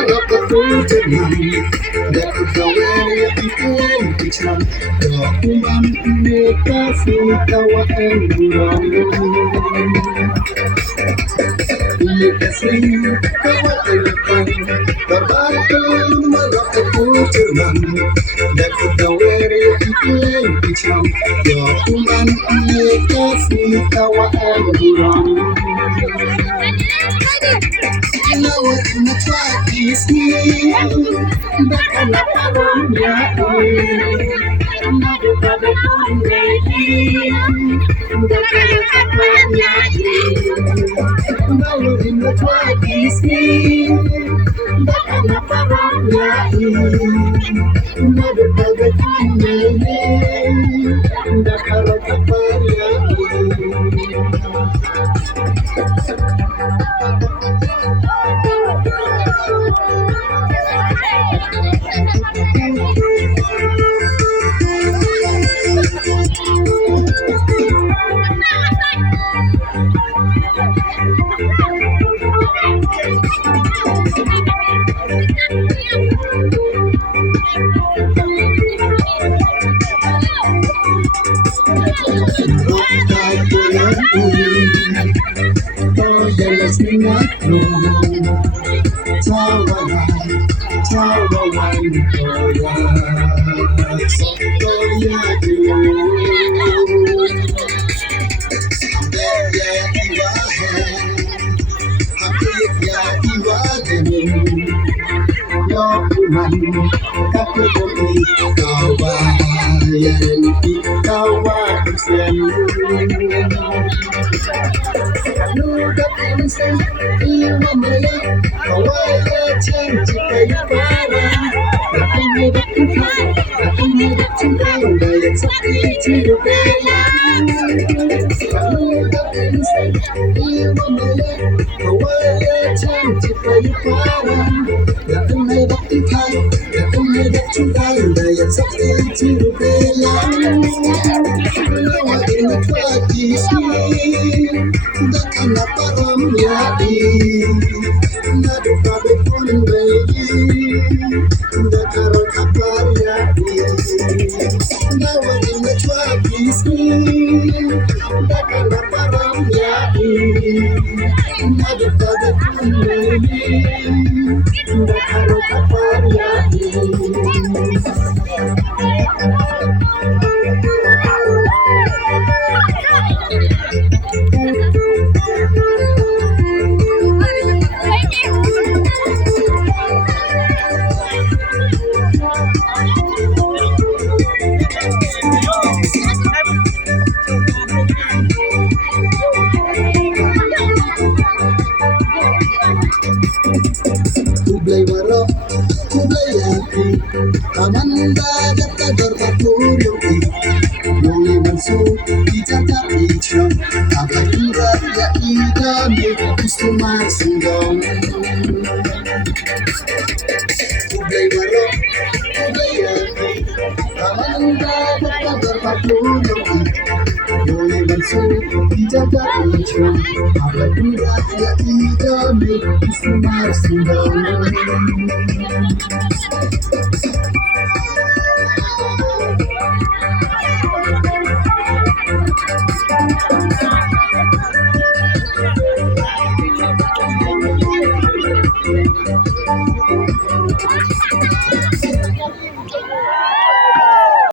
marapatutunan Dapat gawin ipitin pichang Dokuman kasi tawa ang burang kasi tawa ang Babatul marapatutunan Dapat gawin ipitin pichang Dokuman kasi tawa ang burang You know what my track is me But I'm not alone yet Another brother on me But I'm not alone yet You know what my track is me But I'm not alone yet Another brother on me But I'm not alone